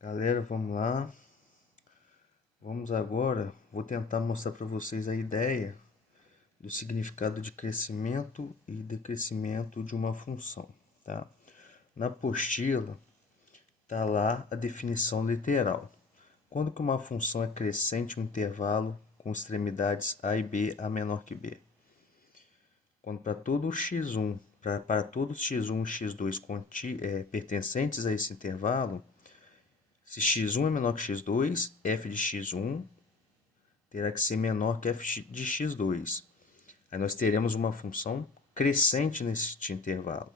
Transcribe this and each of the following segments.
Galera, vamos lá. Vamos agora, vou tentar mostrar para vocês a ideia do significado de crescimento e decrescimento de uma função, tá? Na apostila tá lá a definição literal. Quando que uma função é crescente um intervalo com extremidades a e b a menor que b? Quando para todo x1, para todos x1 e x2 pertencentes a esse intervalo, se x1 é menor que x2, f de x1 terá que ser menor que f de x2. Aí nós teremos uma função crescente nesse intervalo.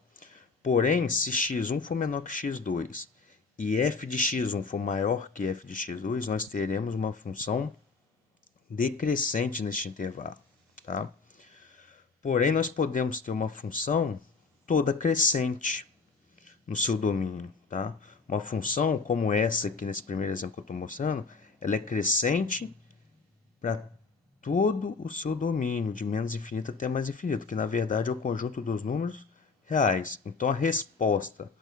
Porém, se x1 for menor que x2 e f de x1 for maior que f de x2, nós teremos uma função decrescente neste intervalo. Tá? Porém, nós podemos ter uma função toda crescente no seu domínio. Tá? Uma função como essa aqui nesse primeiro exemplo que eu estou mostrando, ela é crescente para todo o seu domínio, de menos infinito até mais infinito, que na verdade é o conjunto dos números reais. Então a resposta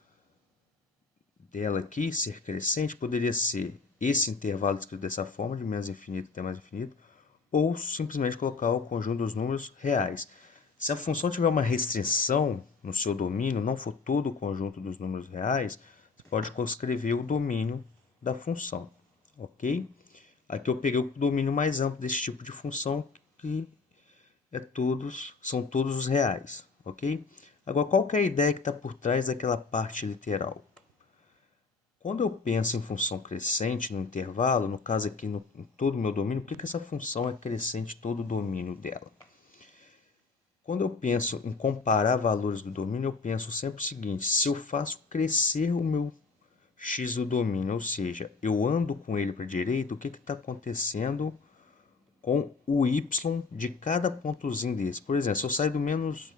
dela aqui, ser crescente, poderia ser esse intervalo escrito dessa forma, de menos infinito até mais infinito, ou simplesmente colocar o conjunto dos números reais. Se a função tiver uma restrição no seu domínio, não for todo o conjunto dos números reais, você pode escrever o domínio da função, ok? Aqui eu peguei o domínio mais amplo desse tipo de função, que são todos os reais, ok? Agora, qual que é a ideia que está por trás daquela parte literal? Quando eu penso em função crescente no intervalo, no caso aqui em todo o meu domínio, por que essa função é crescente todo o domínio dela? Quando eu penso em comparar valores do domínio, eu penso sempre o seguinte: se eu faço crescer o meu x do domínio, ou seja, eu ando com ele para a direita, o que está acontecendo com o y de cada pontozinho desse? Por exemplo, se eu sair do menos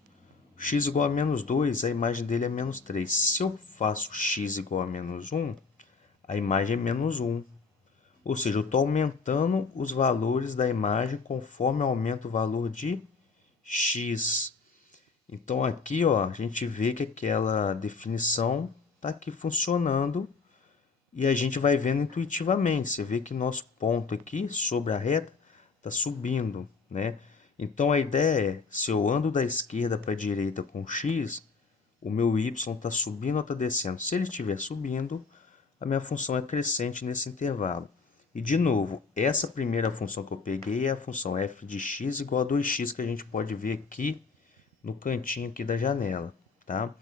x igual a menos 2, a imagem dele é menos 3. Se eu faço x igual a menos 1, a imagem é menos 1. Ou seja, eu estou aumentando os valores da imagem conforme eu aumento o valor de x. Então aqui ó, a gente vê que aquela definição está aqui funcionando e a gente vai vendo intuitivamente. Você vê que nosso ponto aqui sobre a reta está subindo, né? Então a ideia é, se eu ando da esquerda para a direita com x, o meu y está subindo ou está descendo? Se ele estiver subindo, a minha função é crescente nesse intervalo. E de novo, essa primeira função que eu peguei é a função f de x igual a 2x, que a gente pode ver aqui no cantinho aqui da janela, tá?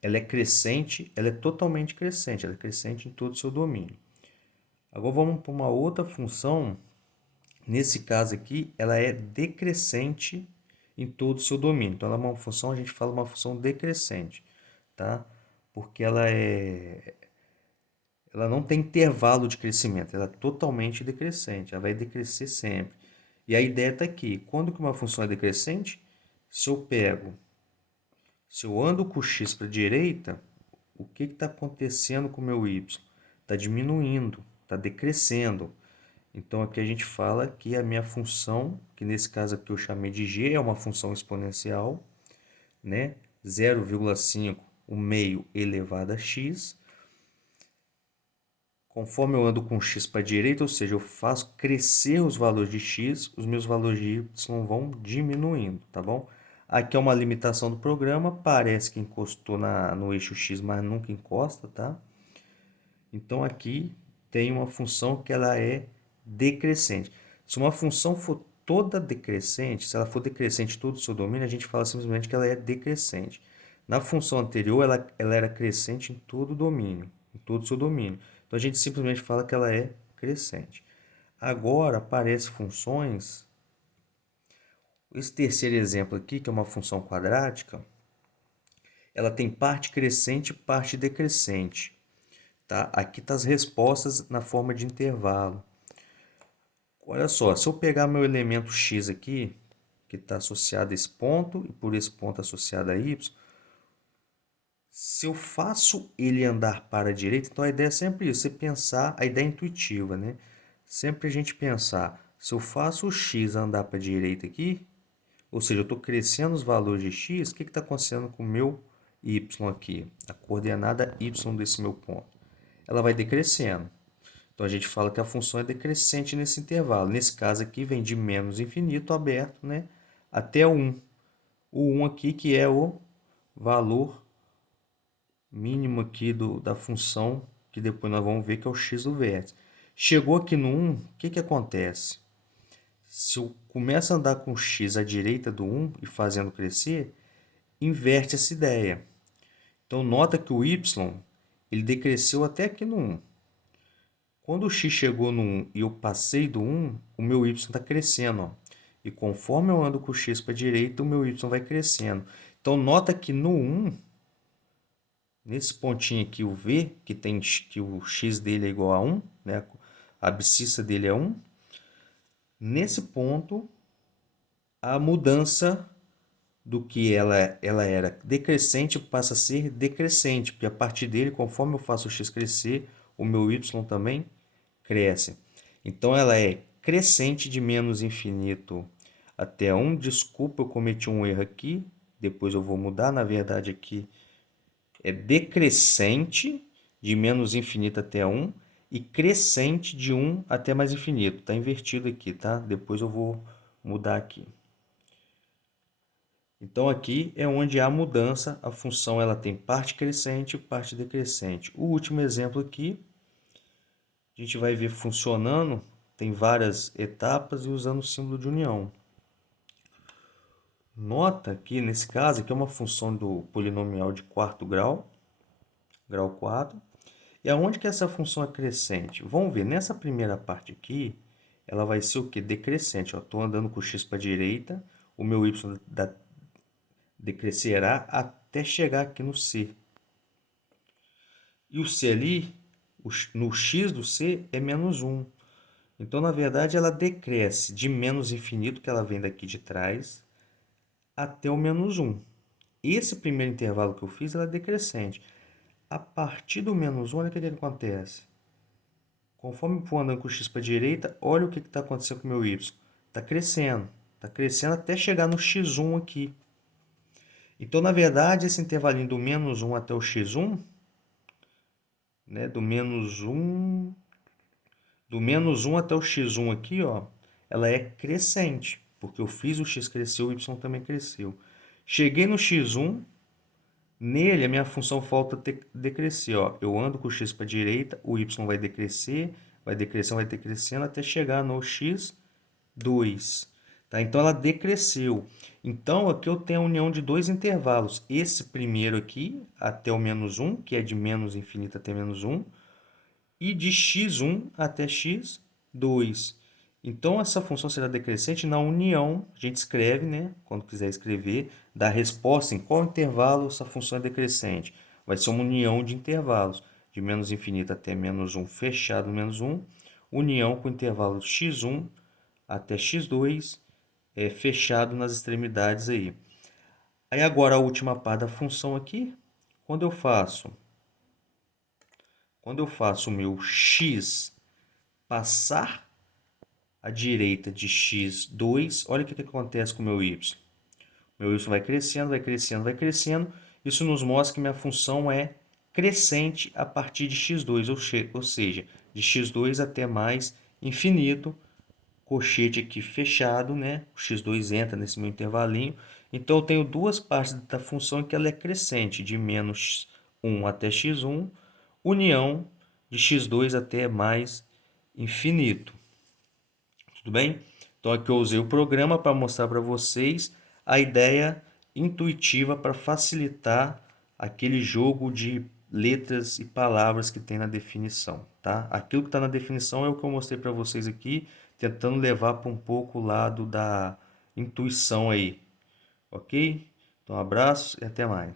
Ela é crescente, ela é totalmente crescente, ela é crescente em todo o seu domínio. Agora vamos para uma outra função. Nesse caso aqui, ela é decrescente em todo o seu domínio. Então, ela é uma função, a gente fala uma função decrescente, tá? Porque ela não tem intervalo de crescimento, ela é totalmente decrescente, ela vai decrescer sempre. E a ideia está aqui, quando que uma função é decrescente? Se eu ando com o x para a direita, o que está acontecendo com o meu y? Está diminuindo, está decrescendo. Então aqui a gente fala que a minha função, que nesse caso aqui eu chamei de g, é uma função exponencial, né? 0,5 o meio elevado a x. Conforme eu ando com x para a direita, ou seja, eu faço crescer os valores de x, os meus valores de y vão diminuindo, tá bom? Aqui é uma limitação do programa, parece que encostou no eixo x, mas nunca encosta, tá? Então aqui tem uma função que ela é decrescente. Se uma função for toda decrescente, se ela for decrescente todo o seu domínio, a gente fala simplesmente que ela é decrescente. Na função anterior, ela era crescente em todo o domínio, em todo o seu domínio. Então a gente simplesmente fala que ela é crescente. Agora aparecem funções. Esse terceiro exemplo aqui, que é uma função quadrática, ela tem parte crescente e parte decrescente. Tá? Aqui estão as respostas na forma de intervalo. Olha só, se eu pegar meu elemento x aqui, que está associado a esse ponto, e por esse ponto associado a y, se eu faço ele andar para a direita, então a ideia é sempre isso, você pensar, a ideia é intuitiva, né? Sempre a gente pensar, se eu faço o x andar para a direita aqui, ou seja, eu estou crescendo os valores de x, o que está acontecendo com o meu y aqui? A coordenada y desse meu ponto. Ela vai decrescendo. Então a gente fala que a função é decrescente nesse intervalo. Nesse caso aqui vem de menos infinito aberto, né, até 1. O 1 aqui que é o valor mínimo aqui da função, que depois nós vamos ver que é o x do vértice. Chegou aqui no 1, o que acontece? Se eu começo a andar com x à direita do 1 e fazendo crescer, inverte essa ideia. Então, nota que o y ele decresceu até aqui no 1. Quando o x chegou no 1 e eu passei do 1, o meu y está crescendo. Ó. E conforme eu ando com o x para a direita, o meu y vai crescendo. Então, nota que no 1, nesse pontinho aqui, o v, que o x dele é igual a 1, né? A abscissa dele é 1. Nesse ponto, a mudança do que ela era decrescente passa a ser decrescente, porque a partir dele, conforme eu faço o x crescer, o meu y também cresce. Então, ela é crescente de menos infinito até 1. Desculpa, eu cometi um erro aqui, depois eu vou mudar. Na verdade, aqui é decrescente de menos infinito até 1 e crescente de 1 até mais infinito. Está invertido aqui, tá? Depois eu vou mudar aqui. Então, aqui é onde há mudança. A função ela tem parte crescente e parte decrescente. O último exemplo aqui, a gente vai ver funcionando, tem várias etapas e usando o símbolo de união. Nota que, nesse caso, aqui é uma função do polinomial de quarto grau, grau 4. E aonde que essa função é crescente? Vamos ver, nessa primeira parte aqui, ela vai ser o quê? Decrescente. Estou andando com o x para a direita, o meu y decrescerá até chegar aqui no c. E o c ali, no x do c, é menos 1. Então, na verdade, ela decresce de menos infinito, que ela vem daqui de trás, até o menos 1. Esse primeiro intervalo que eu fiz, ela é decrescente. A partir do menos 1, olha o que acontece. Conforme eu for andando com o x para a direita, olha o que está acontecendo com o meu y. Está crescendo. Está crescendo até chegar no x1 aqui. Então, na verdade, esse intervalinho do menos 1 até o x1, né, do menos 1 até o x1 aqui, ó, ela é crescente, porque eu fiz o x crescer, o y também cresceu. Cheguei no x1, nele a minha função volta a decrescer. Ó. Eu ando com o x para a direita, o y vai decrescer, vai decrescendo até chegar no x2. Tá? Então, ela decresceu. Então, aqui eu tenho a união de dois intervalos. Esse primeiro aqui, até o menos 1, que é de menos infinito até menos 1, e de x1 até x2. Então, essa função será decrescente na união, a gente escreve, né, quando quiser escrever, da resposta em qual intervalo essa função é decrescente. Vai ser uma união de intervalos, de menos infinito até menos 1 fechado no menos 1, união com o intervalo x1 até x2, fechado nas extremidades aí. Aí agora a última parte da função aqui, quando eu faço o meu x passar à direita de x2, olha o que acontece com o meu y. Meu y vai crescendo, vai crescendo, vai crescendo. Isso nos mostra que minha função é crescente a partir de x2, ou seja, de x2 até mais infinito. Colchete aqui fechado, né? O x2 entra nesse meu intervalinho. Então, eu tenho duas partes da função que ela é crescente, de menos 1 até x1, união de x2 até mais infinito. Tudo bem? Então, aqui eu usei o programa para mostrar para vocês a ideia intuitiva para facilitar aquele jogo de letras e palavras que tem na definição, tá? Aquilo que está na definição é o que eu mostrei para vocês aqui, tentando levar para um pouco o lado da intuição aí, ok? Então, um abraço e até mais.